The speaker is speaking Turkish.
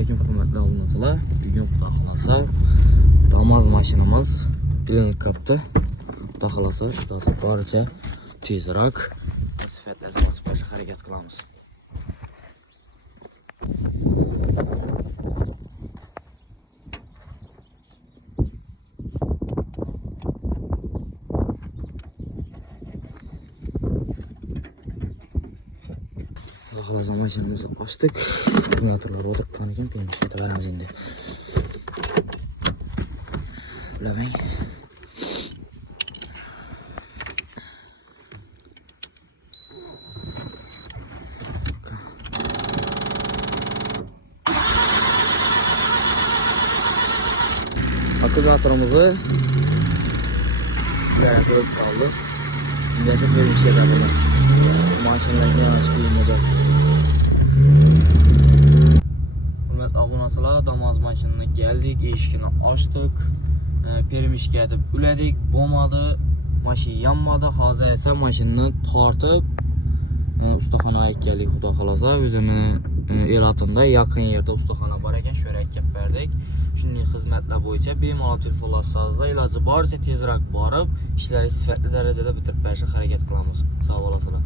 Assalamualaikum hurmatli obunachilar. Bugun Xudo xolasa Damas mashinamiz ilinib qopti. Xudo xolasa hozir boricha tezroq sifatlarni bosib qo'yishga harakat qilamiz. Xolasa mashinamizni qo'shdik. Motorlar o'tirgan ekan, penni ishlatamiz endi. Bilamang. Akkumulyatorimizni yaratib qoldik. Şimdi böyle bir şeyler burada. Maşinlarga yanaşık qilinadi. Hurmatli obunachilar, Damas mashinani keldik, eshigini ochdik. Permishga yetib uladik, bo'lmadi. Mashina yanmadi. Hozir esa mashinani tortib ustaxonaga keldik. Xudo xolasa, o'zini Erotinda yaqin yerda ustaxona bor ekan, shu yerga kelib berdik. Shunday xizmatlar bo'yicha bemalol telefonlashsangiz, iloji boricha tezroq borib, ishlarni sifatli darajada bitirib berishga harakat qilamiz. Sog' bo'lasizlar.